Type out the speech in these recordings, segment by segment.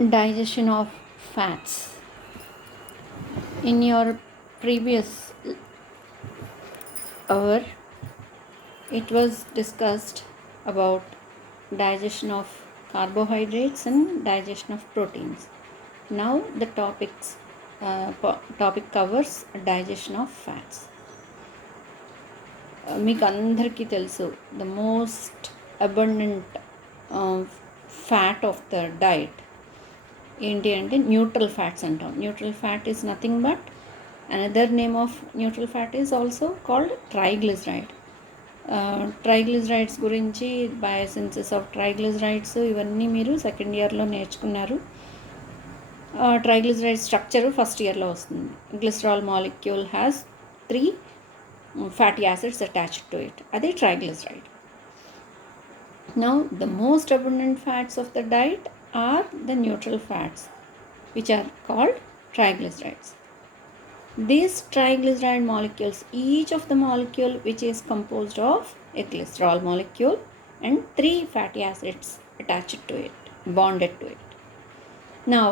Digestion of fats. In your previous hour, it was discussed about digestion of carbohydrates and digestion of proteins. Now the topic covers digestion of fats. మీకు అందరికీ తెలుసు the most abundant fat of the diet ఏంటి అంటే neutral fats అంటాం. Neutral fat is nothing but another name of neutral fat is also called triglyceride. Triglycerides గురించి బయోసిన్థసిస్ of triglycerides ఇవన్నీ మీరు సెకండ్ ఇయర్లో నేర్చుకున్నారు. ట్రైగ్లిజరైడ్ స్ట్రక్చర్ ఫస్ట్ ఇయర్లో వస్తుంది. Glycerol molecule has 3 fatty acids attached to it. Adi triglyceride. Now the most abundant fats of the diet are the neutral fats, which are called triglycerides. These triglyceride molecules, each of the molecule which is composed of a glycerol molecule and 3 fatty acids attached to it, bonded to it. Now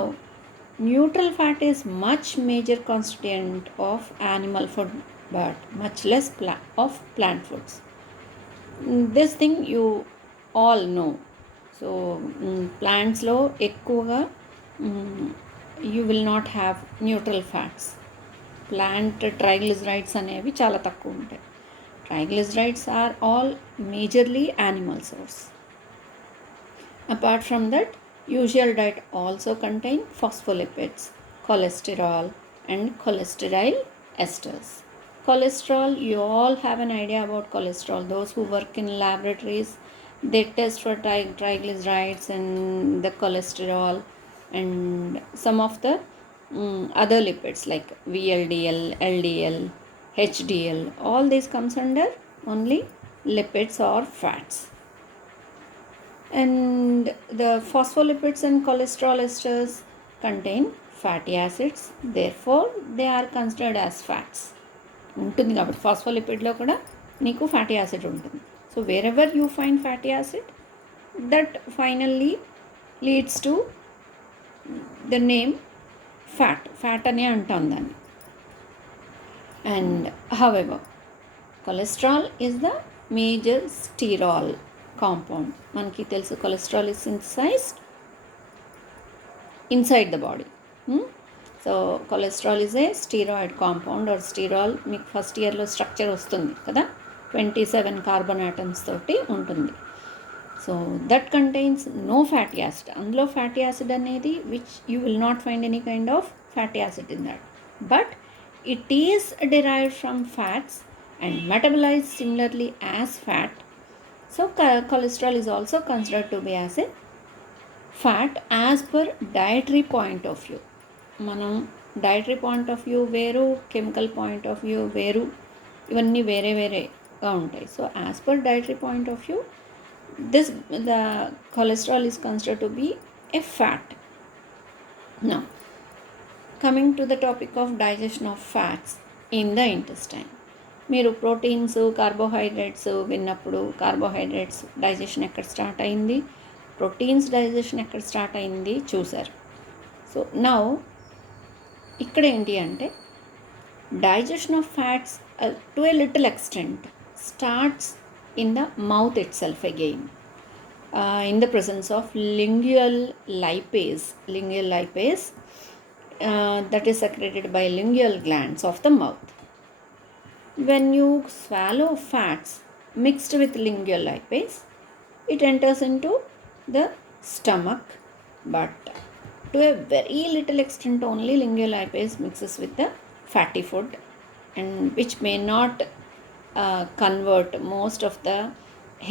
neutral fat is much major constituent of animal food but much less of plant foods. This thing you all know. So plants lo ekkuva you will not have neutral fats. Plant triglycerides anevi chala takku untayi. Triglycerides are all majorly animal source. Apart from that, usual diet also contain phospholipids, cholesterol and cholesterol esters. Cholesterol, you all have an idea about cholesterol. Those who work in laboratories, they test for triglycerides and the cholesterol and some of the other lipids like VLDL, LDL, HDL. All these comes under only lipids or fats. And the phospholipids and cholesterol esters contain fatty acids, therefore they are considered as fats. ఉంటుంది కాబట్టి ఫాస్ఫోలిపిడ్లో కూడా నీకు fatty acid ఉంటుంది. So wherever you find fatty acid, that finally leads to the name fat అనే అంటాం దాన్ని. And however cholesterol is the major sterol compound. మనకి తెలుసు cholesterol is synthesised inside the body. So cholesterol is a steroid compound or sterol. మీకు first ఇయర్లో స్ట్రక్చర్ వస్తుంది కదా, 27 carbon atoms తోటి ఉంటుంది. So that contains no fatty acid. అందులో fatty acid అనేది which you will not find any kind of fatty acid in that, but it is derived from fats and metabolised similarly as fat. So cholesterol is also considered to be as a fat as per dietary point of view. మనం dietary point of view వేరు, chemical point of view వేరు, ఇవన్నీ వేరే వేరేగా ఉంటాయి. So as per dietary point of view the cholesterol is considered to be a fat. Now coming to the topic of digestion of fats in the intestine. మీరు proteins, carbohydrates విన్నప్పుడు carbohydrates digestion ఎక్కడ start అయింది, proteins digestion ఎక్కడ start అయింది చూసారు. So now ఇక్కడ ఏంటి అంటే digestion of fats to a little extent starts in the mouth itself again, in the presence of lingual lipase that is secreted by lingual glands of the mouth. When you swallow fats mixed with lingual lipase, it enters into the stomach, but to a very little extent only lingual lipase mixes with the fatty food, and which may not convert most of the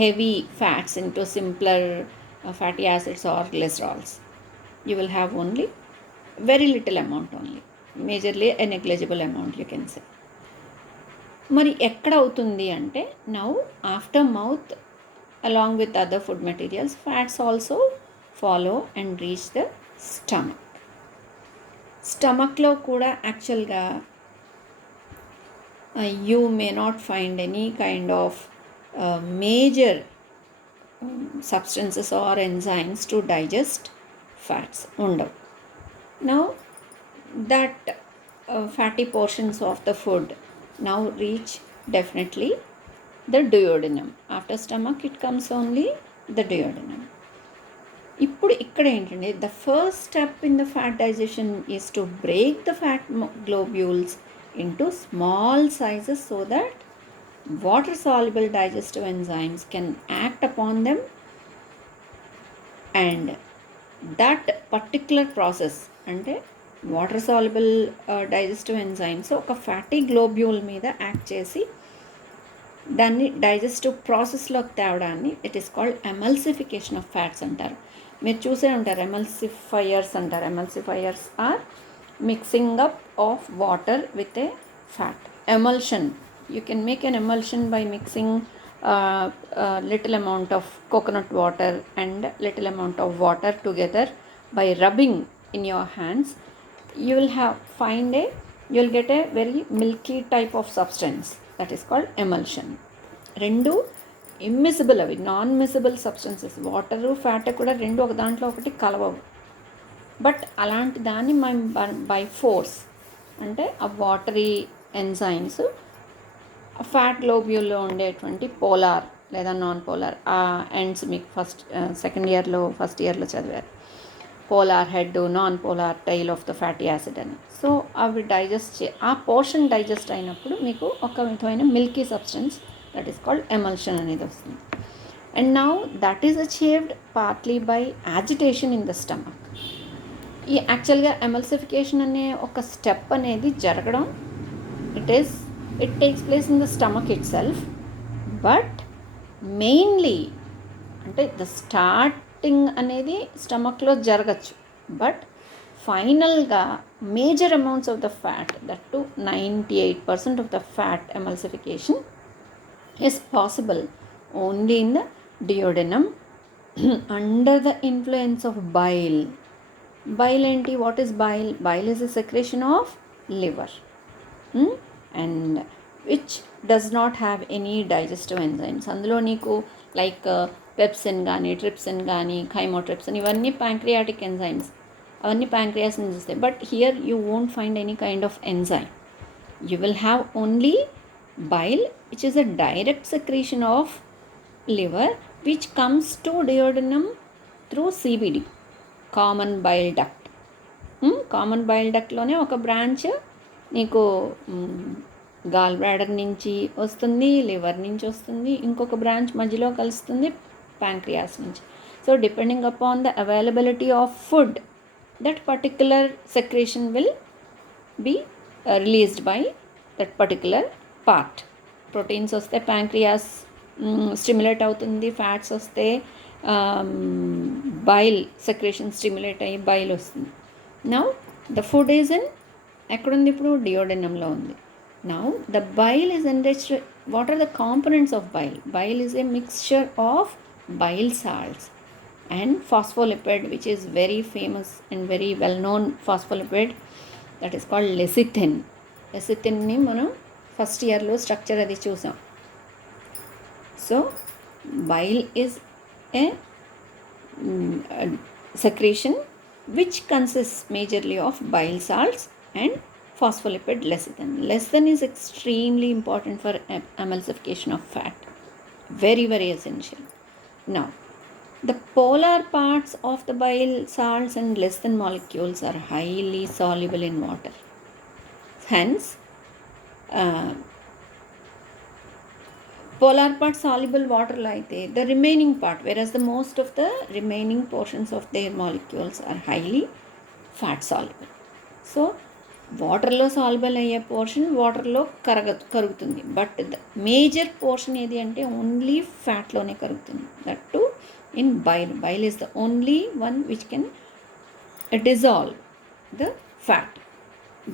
heavy fats into simpler fatty acids or glycerols. You will have only very little amount only, majorly a negligible amount you can say. మరి ఎక్కడ అవుతుంది అంటే now after mouth along with other food materials, fats also follow and reach the stomach. Stomachలో కూడా యాక్చువల్గా you may not find any kind of major substances or enzymes to digest fats ఉండవు. Now that fatty portions of the food now reach definitely the duodenum. After stomach it comes only the duodenum. ఇప్పుడు ఇక్కడ ఏంటంటే the first step in the fat digestion is to break the fat globules into small sizes so that water soluble digestive enzymes can act upon them, and that particular process అంటే water soluble digestive enzymes ఒక fatty globule మీద act చేసి దాన్ని digestive ప్రాసెస్లోకి తేవడాన్ని it is called emulsification of fats అంటారు. మీరు చూసే ఉంటారు ఎమల్సిఫైయర్స్ అంటారు. Emulsifiers are mixing up of water with a fat. Emulsion, you can make an emulsion by mixing little amount of coconut water and little amount of water together by rubbing in your hands. You will get a very milky type of substance that is called emulsion. రెండు ఇమ్మిసిబుల్, అవి non miscible substances. Water fat కూడా రెండు ఒక దాంట్లో ఒకటి కలవవు. బట్ అలాంటి దాన్ని మనం బై ఫోర్స్ అంటే ఆ వాటరీ ఎంజైమ్స్ ఫ్యాట్ గ్లోబ్యూల్లో ఉండేటువంటి పోలార్ లేదా నాన్ పోలార్ ఆ ఎండ్స్ మీకు ఫస్ట్ ఇయర్లో చదివారు. Polar head, non polar tail of the fatty acid అని. సో అవి ఆ పోర్షన్ డైజెస్ట్ అయినప్పుడు మీకు ఒక విధమైన milky substance that is called emulsion అనేది వస్తుంది. And now that is achieved partly by agitation in the stomach. ఈ యాక్చువల్గా ఎమల్సిఫికేషన్ అనే ఒక స్టెప్ అనేది జరగడం it takes place in the stomach itself, but mainly అంటే ద స్టార్టింగ్ అనేది స్టమక్లో జరగచ్చు, బట్ ఫైనల్గా major amounts of the fat, that to 98% of the fat emulsification is possible only in the duodenum under the influence of bile. Bile enti, what is bile? Bile is a secretion of liver. And which does not have any digestive enzymes. అందులో నీకు like pepsin కానీ, ట్రిప్సిన్ కానీ, ఖైమోట్రిప్సిన్ ఇవన్నీ pancreatic enzymes, అవన్నీ ప్యాంక్రియాస్ నుంచి వస్తాయి. But here you won't find any kind of enzyme. You will have only bile, which is a direct secretion of liver, which comes to duodenum through CBD, common bile duct. Common bile డక్ట్లోనే ఒక branch నీకు gall bladder నుంచి వస్తుంది, లివర్ నుంచి వస్తుంది, ఇంకొక బ్రాంచ్ మధ్యలో కలుస్తుంది ప్యాంక్రియాస్ నుంచి. So depending upon the availability of food, that particular secretion will be released by that particular part. Proteins వస్తే ప్యాంక్రియాస్ స్టిమ్యులేట్ అవుతుంది, ఫ్యాట్స్ వస్తే బైల్ సెక్రేషన్ స్టిమ్యులేట్ అయ్యి బైల్ వస్తుంది. Now the food is in ఎక్కడుంది ఇప్పుడు? డియోడెనమ్లో ఉంది. Now the bile is enriched. What are the components of bile? Bile is a mixture of bile salts and phospholipid, which is very famous and very well known phospholipid, that is called lecithin. Lecithin ni మనం ఫస్ట్ ఇయర్లో స్ట్రక్చర్ అది చూసాం. So bile is A secretion which consists majorly of bile salts and phospholipid lecithin. Lecithin is extremely important for emulsification of fat. Very, very essential. Now, the polar parts of the bile salts and lecithin molecules are highly soluble in water. Hence, polar part soluble water అయితే the remaining part, whereas the most of the remaining portions of their molecules are highly fat soluble. So వాటర్లో సాల్యుబుల్ అయ్యే పోర్షన్ వాటర్లో కరుగుతుంది, but the major portion ఏది అంటే only ఫ్యాట్లోనే కరుగుతుంది. That to in bile. Bile is the only one which can dissolve the fat.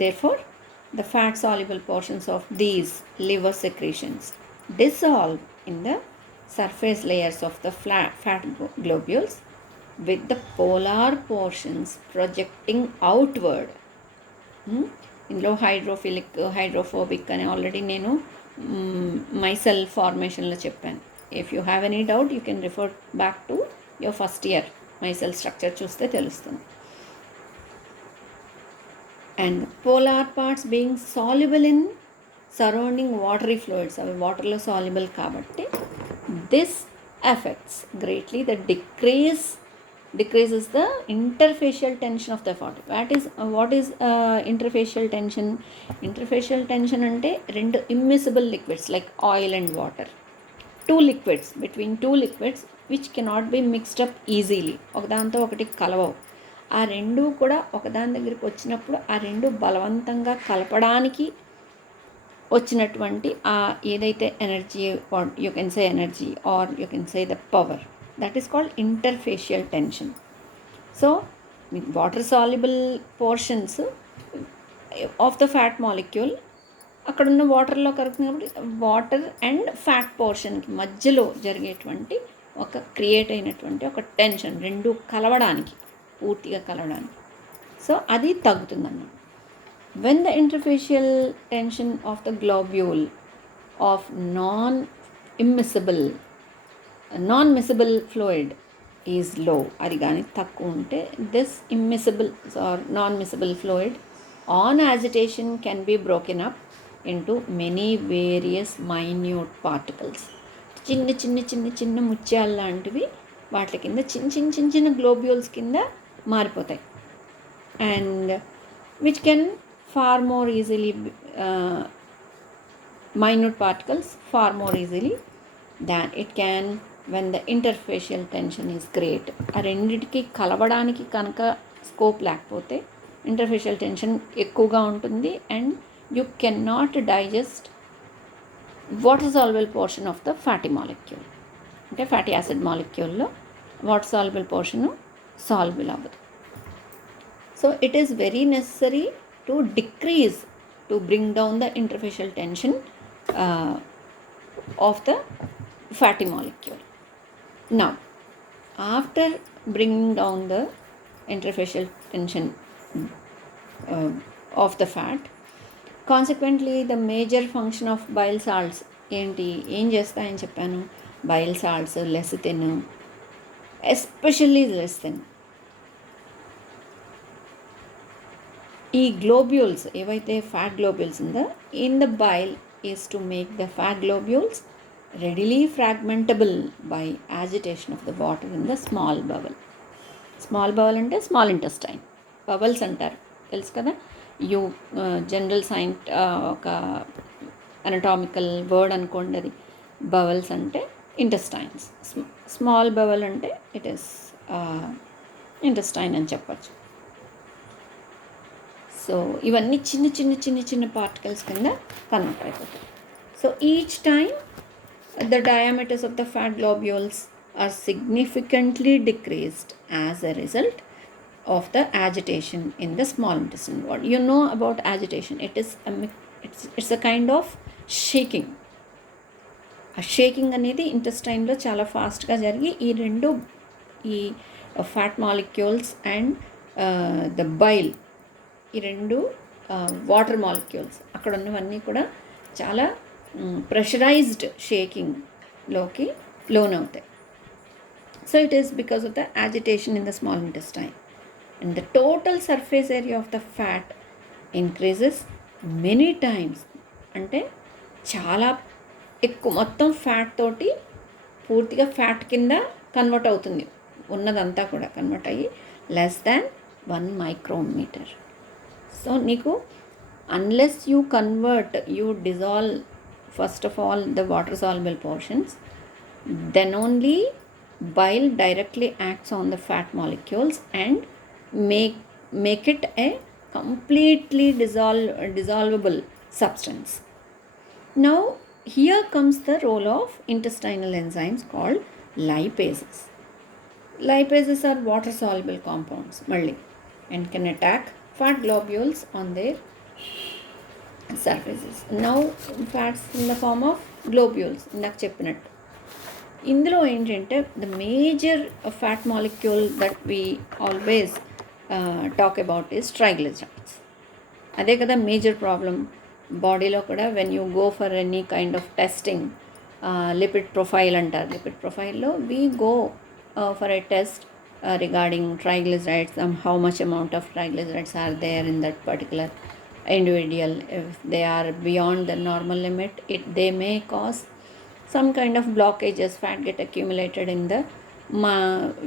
Therefore the fat soluble portions of these liver secretions dissolve in the surface layers of the fat globules, with the polar portions projecting outward. ఇందులో hydrophilic, hydrophobic అని ఆల్రెడీ నేను మైసెల్ ఫార్మేషన్లో చెప్పాను. If you have any doubt you can refer back to your first year మైసెల్ స్ట్రక్చర్ చూస్తే తెలుస్తుంది. And polar parts being soluble in surrounding watery fluids, అవి వాటర్లో సాల్యుబుల్ కాబట్టి this affects greatly the decreases the interfacial tension of the body. What is interfacial tension? Interfacial tension ante rendu immiscible liquids like oil and water, between two liquids which cannot be mixed up easily, ఒకదాంతో ఒకటి కలవవు. ఆ రెండు కూడా ఒకదాని దగ్గరికి వచ్చినప్పుడు ఆ రెండు బలవంతంగా కలపడానికి వచ్చినటువంటి ఆ ఏదైతే energy, you can say energy or you can say the power, that is called interfacial tension. So water soluble portions of the fat molecule అక్కడున్న వాటర్లో కలుపుతున్నప్పుడు వాటర్ అండ్ ఫ్యాట్ పోర్షన్కి మధ్యలో జరిగేటువంటి ఒక క్రియేట్ అయినటువంటి ఒక టెన్షన్, రెండు కలవడానికి, పూర్తిగా కలవడానికి. సో అది తగ్గుతుందన్నమాట. When the interfacial tension of the globule of non-miscible fluid is low, అది కానీ తక్కువ ఉంటే this immiscible or non-miscible fluid on agitation can be broken up into many various minute particles. చిన్న ముత్యాలు లాంటివి వాటి కింద చిన్న గ్లోబ్యూల్స్ కింద మారిపోతాయి. And which can far more easily minute particles far more easily than it can when the interfacial tension is great. ఆ రెండిటికి కలవడానికి కనుక స్కోప్ లేకపోతే ఇంటర్ఫేషియల్ టెన్షన్ ఎక్కువగా ఉంటుంది and you can not digest water soluble portion of the fatty molecule. అంటే fatty acid మాలిక్యూల్లో water soluble portion soluble అవ్వదు. So it is very necessary to bring down the interfacial tension of the fatty molecule. Now, after bringing down the interfacial tension of the fat, consequently the major function of bile salts ఏం చేస్తాయని చెప్పాను. bile salts lecithin, especially lecithin. ఈ globules ఏవైతే fat globules ఉందో in the bile is to make the fat globules readily fragmentable by agitation of the water in the small bowel. Small bowel అంటే small intestine, bowels అంటారు తెలుసు కదా. General science ఒక anatomical word అనుకోండి, అది bowels అంటే intestines, small bowel అంటే it is intestine అని చెప్పచ్చు. సో ఇవన్నీ చిన్న పార్టికల్స్ కింద కన్వర్ట్ అయిపోతాయి. So each time the diameters of the fat globules are significantly decreased as a result of the agitation in the small intestine wall. You know about agitation. It's a kind of shaking. ఆ shaking అనేది ఇంటెస్టైన్లో చాలా ఫాస్ట్గా జరిగి ఈ fat molecules and the bile, ఈ రెండు water molecules అక్కడ ఉన్నవన్నీ కూడా చాలా ప్రెషరైజ్డ్ షేకింగ్లోకి లోనవుతాయి. So it is because of the agitation in the small intestine. And the total surface area of the fat increases many times. అంటే చాలా ఎక్కువ, మొత్తం ఫ్యాట్ తోటి పూర్తిగా ఫ్యాట్ కింద కన్వర్ట్ అవుతుంది, ఉన్నదంతా కూడా కన్వర్ట్ అయ్యి లెస్ దాన్ 1 micrometer. సో నీకు unless you convert, you dissolve first of all the water soluble portions, then only bile directly acts on the fat molecules and make it a completely dissolvable substance. Now here comes the role of intestinal enzymes called lipases. Lipases are water soluble compounds malli and can attack fat globules on their surfaces. Now fats in the form of globules indak cheppinattu. ఇందులో ఏంటంటే the major fat molecule that we always talk about is triglycerides. అదే కదా major problem బాడీలో కూడా. When you go for any kind of testing, lipid profile అంటారు. లిపిడ్ ప్రొఫైల్లో we go for a test regarding triglycerides, how much amount of triglycerides are there in that particular individual. If they are beyond the normal limit, they may cause some kind of blockages. Fat get accumulated in the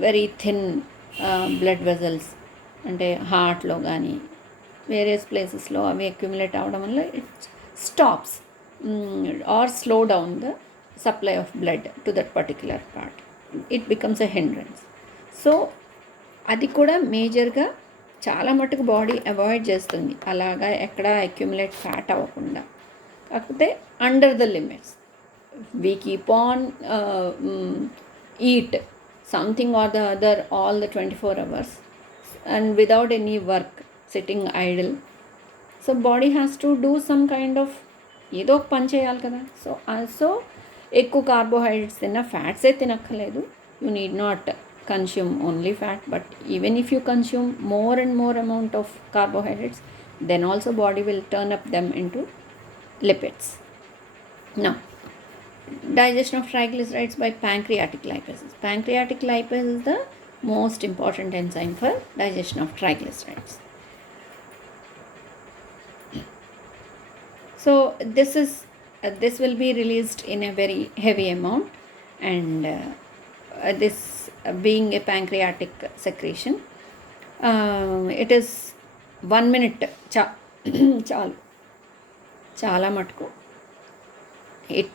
very thin blood vessels, అంటే హార్ట్లో కానీ వేరియస్ ప్లేసెస్లో అవి accumulate అవ్వడం వల్ల it stops or slow down the supply of blood to that particular part. It becomes a hindrance. సో అది కూడా మేజర్గా చాలా మటుకు బాడీ అవాయిడ్ చేస్తుంది, అలాగా ఎక్కడ అక్యుములేట్ ఫ్యాట్ అవ్వకుండా. కాకపోతే under the limits we keep on eat something or the other all the 24 hours and without any work, sitting idle. So body has to do some kind of ఏదో ఒక పని చేయాలి కదా. సో ఎక్కువ కార్బోహైడ్రేట్స్ తిన్నా, ఫ్యాట్సే తినక్కర్లేదు. You need not consume only fat, but even if you consume more and more amount of carbohydrates, then also body will turn up them into lipids. Now, digestion of triglycerides by pancreatic lipases. Pancreatic lipase is the most important enzyme for digestion of triglycerides. So this will be released in a very heavy amount, and this being a pancreatic secretion, it is 1 minute చాలా మటుకు it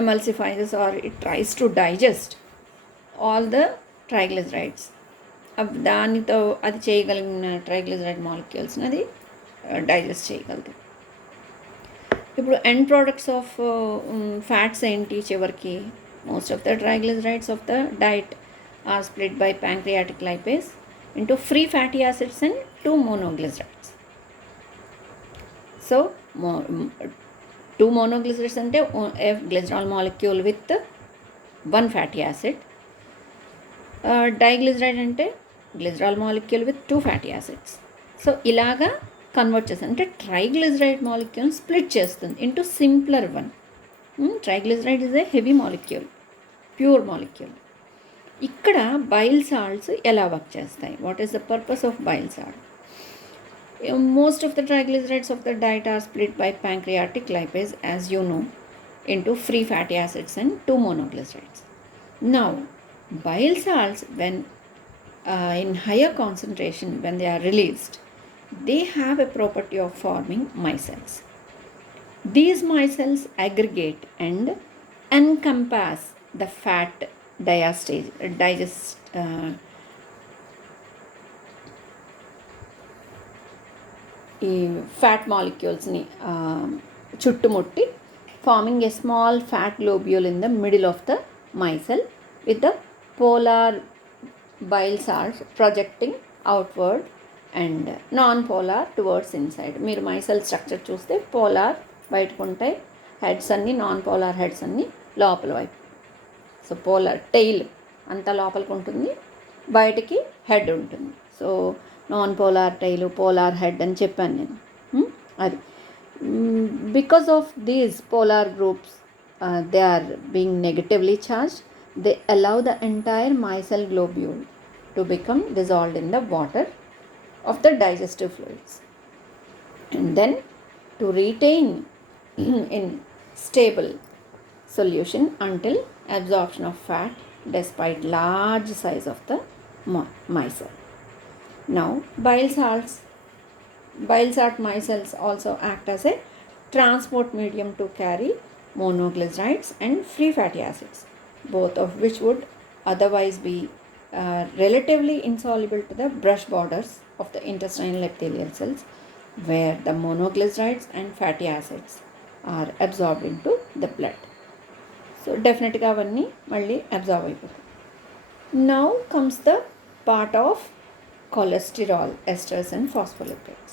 emulsifies or it tries to digest all the triglycerides. దానితో అది చేయగలిగిన ట్రైగ్లిజరైడ్ మాలిక్యూల్స్ని అది డైజెస్ట్ చేయగలదు. ఇప్పుడు end products of fats ఏంటి చివరికి? Most of the triglycerides of the diet are split by pancreatic lipase into free fatty acids and 2 monoglycerides. So 2 monoglycerides అంటే a glycerol molecule with 1 fatty acid. Diglyceride అంటే glycerol molecule with 2 fatty acids. So ఇలాగా కన్వర్ట్ చేస్తుంది, అంటే triglyceride molecule split చేస్తుంది into simpler one. Triglyceride is a heavy molecule, pure molecule. ఇక్కడ bile salts ఎలా వర్క్ చేస్తాయి? What is the purpose of bile salt? Most of the triglycerides of the diet are split by pancreatic lipase, as you know, into free fatty acids and 2 monoglycerides. Now, bile salts, when in higher concentration, when they are released, they have a property of forming micelles. These micelles aggregate and encompass the fat ఈ fat మాలిక్యూల్స్ని చుట్టుముట్టి forming a small fat globule in the middle of the micelle with the polar bile salts projecting outward and non polar towards inside. మీరు micelle structure చూస్తే పోలార్ బయటకు ఉంటాయి, హెడ్స్ అన్నీ non polar heads అన్నీ లోపల వైపు. సో పోలార్ టెయిల్ అంతా లోపలికి ఉంటుంది, బయటికి హెడ్ ఉంటుంది. So non polar tail, polar head అని చెప్పాను నేను. అది because of these polar groups they are being negatively charged, they allow the entire micelle globule to become dissolved in the water of the digestive fluids, and then to retain in stable solution until absorption of fat despite large size of the micelle. Now, bile salt micelles also act as a transport medium to carry monoglycerides and free fatty acids, both of which would otherwise be relatively insoluble to the brush borders of the intestinal epithelial cells, where the monoglycerides and fatty acids are absorbed into the blood. So definitely avanni malli absorb అయిపోతాయి. Now comes the part of cholesterol, esters and phospholipids.